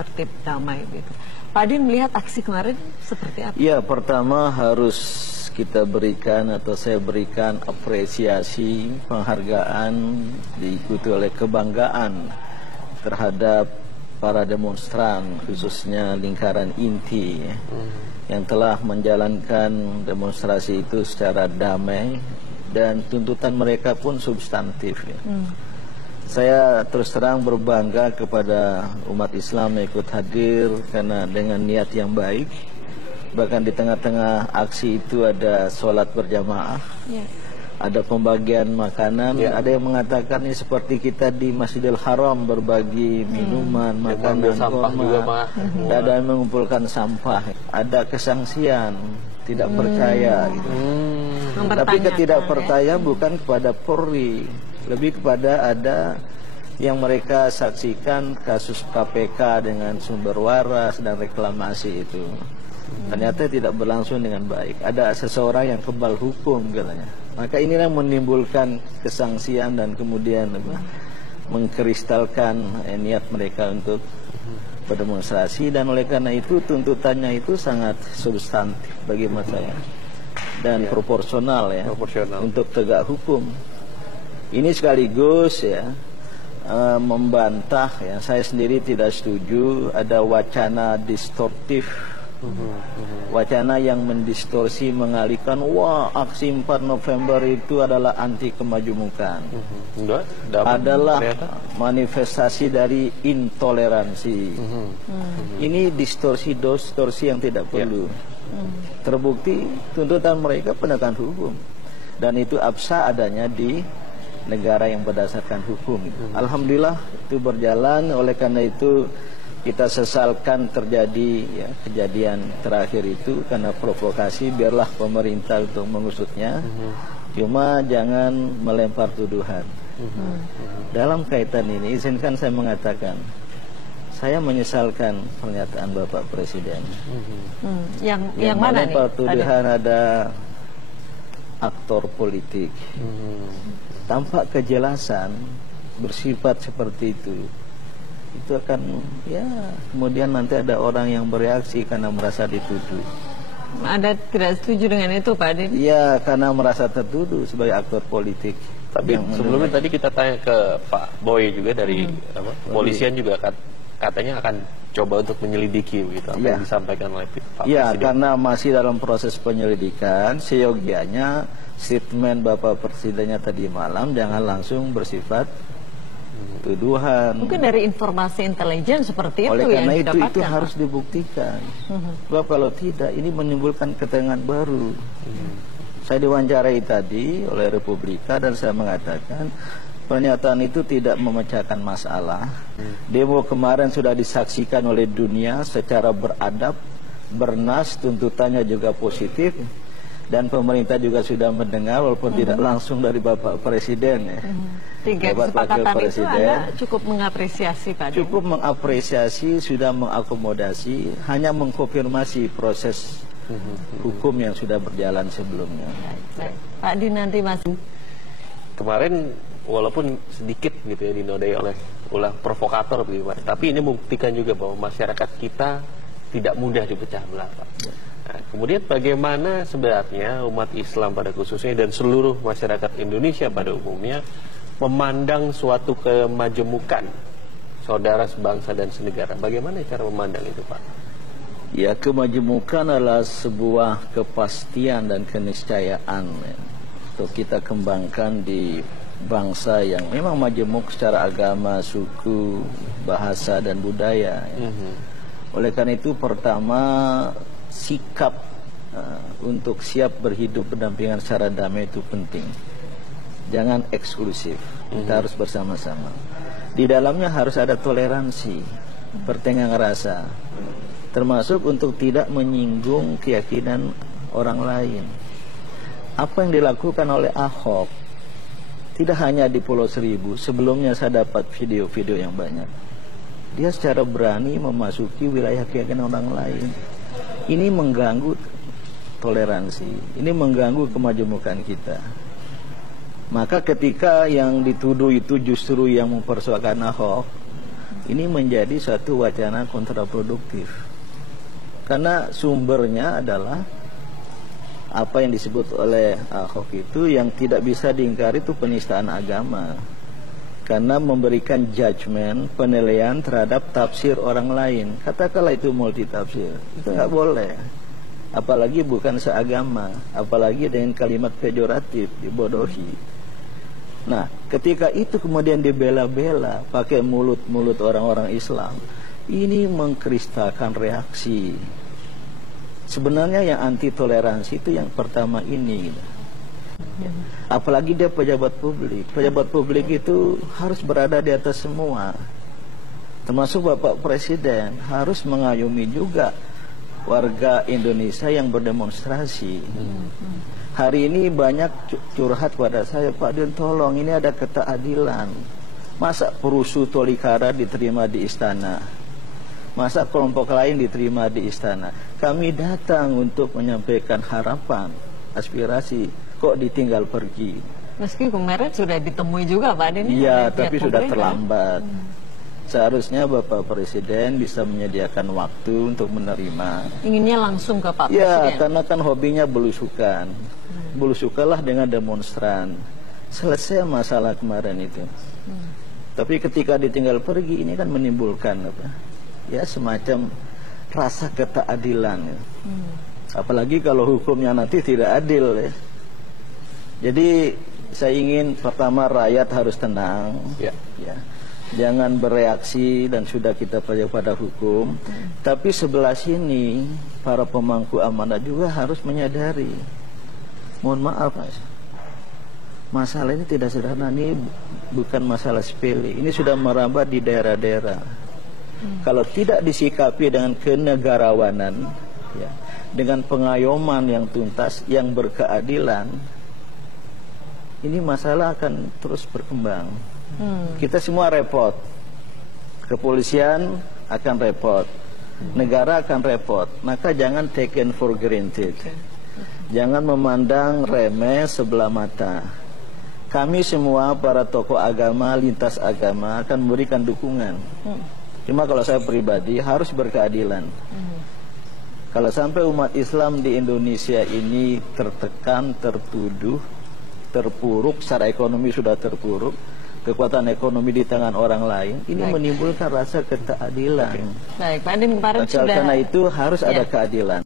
tertib, damai gitu. Pak Adin melihat aksi kemarin seperti apa? Ya, pertama harus kita berikan atau saya berikan apresiasi, penghargaan, diikuti oleh kebanggaan terhadap para demonstran, khususnya lingkaran inti yang telah menjalankan demonstrasi itu secara damai dan tuntutan mereka pun substantif. Saya terus terang berbangga kepada umat Islam yang ikut hadir karena dengan niat yang baik. Bahkan di tengah-tengah aksi itu ada sholat berjamaah, ada pembagian makanan, ada yang mengatakan ini seperti kita di Masjidil Haram berbagi minuman, makanan, kurma, ada yang mengumpulkan sampah, ada kesangsian, tidak percaya gitu. Tapi ketidakpercayaan bukan kepada Polri, lebih kepada ada yang mereka saksikan kasus KPK dengan sumber waras dan reklamasi itu. Ternyata tidak berlangsung dengan baik. Ada seseorang yang kebal hukum katanya. Maka inilah menimbulkan kesangsian dan kemudian mengkristalkan niat mereka untuk berdemonstrasi, dan oleh karena itu tuntutannya itu sangat substantif bagi saya dan proporsional ya, untuk tegak hukum. Ini sekaligus ya membantah ya, saya sendiri tidak setuju ada wacana distortif, wacana yang mendistorsi, mengalihkan wah aksi 4 November itu adalah anti kemajemukan, adalah manifestasi dari intoleransi. Ini distorsi yang tidak perlu. Terbukti tuntutan mereka penegakan hukum, dan itu absa adanya di negara yang berdasarkan hukum. Alhamdulillah itu berjalan. Oleh karena itu kita sesalkan terjadi ya, kejadian terakhir itu karena provokasi. Biarlah pemerintah untuk mengusutnya, cuma jangan melempar tuduhan. Dalam kaitan ini izinkan saya mengatakan, saya menyesalkan pernyataan Bapak Presiden. Yang mana nih? Tuduhan ada aktor politik. Tanpa kejelasan bersifat seperti itu akan ya kemudian nanti ada orang yang bereaksi karena merasa dituduh. Ada tidak setuju dengan itu Pak Adin? Iya, karena merasa tertuduh sebagai aktor politik. Tapi sebelumnya tadi kita tanya ke Pak Boy juga dari kepolisian juga katanya akan coba untuk menyelidiki begitu apa yang disampaikan oleh Pak Presiden. Ya, karena masih dalam proses penyelidikan, seyogianya statement Bapak Presidennya tadi malam jangan langsung bersifat tuduhan. Mungkin dari informasi intelijen seperti itu. Oleh karena yang itu harus dibuktikan. Sebab kalau tidak ini menimbulkan ketegangan baru. Saya diwawancarai tadi oleh Republika dan saya mengatakan pernyataan itu tidak memecahkan masalah. Demo kemarin sudah disaksikan oleh dunia secara beradab, bernas, tuntutannya juga positif. Dan pemerintah juga sudah mendengar walaupun tidak langsung dari Bapak Presiden ya. Tiga kesepakatan itu Anda cukup mengapresiasi Pak. Cukup mengapresiasi, sudah mengakomodasi, hanya mengkonfirmasi proses hukum yang sudah berjalan sebelumnya. Baik. Pak Adin nanti masih. Kemarin walaupun sedikit gitu ya dinodai oleh ulah provokator begitu Pak, tapi ini membuktikan juga bahwa masyarakat kita tidak mudah dipecah belah Pak. Nah, kemudian bagaimana sebenarnya umat Islam pada khususnya dan seluruh masyarakat Indonesia pada umumnya memandang suatu kemajemukan saudara sebangsa dan senegara? Bagaimana cara memandang itu Pak? Ya, kemajemukan adalah sebuah kepastian dan keniscayaan ya, untuk kita kembangkan di bangsa yang memang majemuk secara agama, suku, bahasa, dan budaya ya. Oleh karena itu pertama sikap untuk siap berhidup berdampingan secara damai itu penting. Jangan eksklusif, kita harus bersama-sama. Di dalamnya harus ada toleransi, pertengahan rasa, termasuk untuk tidak menyinggung keyakinan orang lain. Apa yang dilakukan oleh Ahok tidak hanya di Pulau Seribu, sebelumnya saya dapat video-video yang banyak. Dia secara berani memasuki wilayah keyakinan orang lain. Ini mengganggu toleransi, ini mengganggu kemajemukan kita. Maka ketika yang dituduh itu justru yang mempersoalkan Ahok, ini menjadi satu wacana kontraproduktif. Karena sumbernya adalah apa yang disebut oleh Ahok itu yang tidak bisa diingkari itu penistaan agama. Karena memberikan judgement, penilaian terhadap tafsir orang lain. Katakanlah itu multi tafsir, itu nggak boleh. Apalagi bukan seagama, apalagi dengan kalimat pejoratif, dibodohi. Nah, ketika itu kemudian dibela-bela pakai mulut-mulut orang-orang Islam, ini mengkristalkan reaksi. Sebenarnya yang anti toleransi itu yang pertama ini. Apalagi dia pejabat publik. Pejabat publik itu harus berada di atas semua. Termasuk Bapak Presiden harus mengayomi juga warga Indonesia yang berdemonstrasi. Hari ini banyak curhat pada saya, Pak Din tolong, ini ada keadilan. Masa perusuh Tolikara diterima di istana? Masa kelompok lain diterima di istana? Kami datang untuk menyampaikan harapan, aspirasi, kok ditinggal pergi. Meski kemarin sudah ditemui juga Pak Din. Iya, tapi sudah terlambat. Seharusnya Bapak Presiden bisa menyediakan waktu untuk menerima. Inginnya langsung ke Pak Presiden? Ya, karena kan hobinya belusukan. Belusukanlah dengan demonstran. Selesai masalah kemarin itu. Tapi ketika ditinggal pergi, ini kan menimbulkan apa? Ya, semacam rasa keadilan. Ya. Apalagi kalau hukumnya nanti tidak adil. Ya. Jadi saya ingin pertama rakyat harus tenang. Ya. Jangan bereaksi dan sudah kita pada hukum. Tapi sebelah sini para pemangku amanah juga harus menyadari. Mohon maaf Mas, masalah ini tidak sederhana, ini bukan masalah sepele. Ini sudah merambat di daerah-daerah. Kalau tidak disikapi dengan kenegarawanan, ya, dengan pengayoman yang tuntas, yang berkeadilan, ini masalah akan terus berkembang. Kita semua repot. Kepolisian akan repot. Negara akan repot. Maka jangan taken for granted. Jangan memandang remeh sebelah mata. Kami semua para tokoh agama, lintas agama akan memberikan dukungan. Cuma kalau saya pribadi harus berkeadilan. Kalau sampai umat Islam di Indonesia ini tertekan, tertuduh, terpuruk, secara ekonomi sudah terpuruk, kekuatan ekonomi di tangan orang lain, ini menimbulkan rasa ketidakadilan. Baik, Pak Din kemarin sudah. Karena itu harus ada keadilan.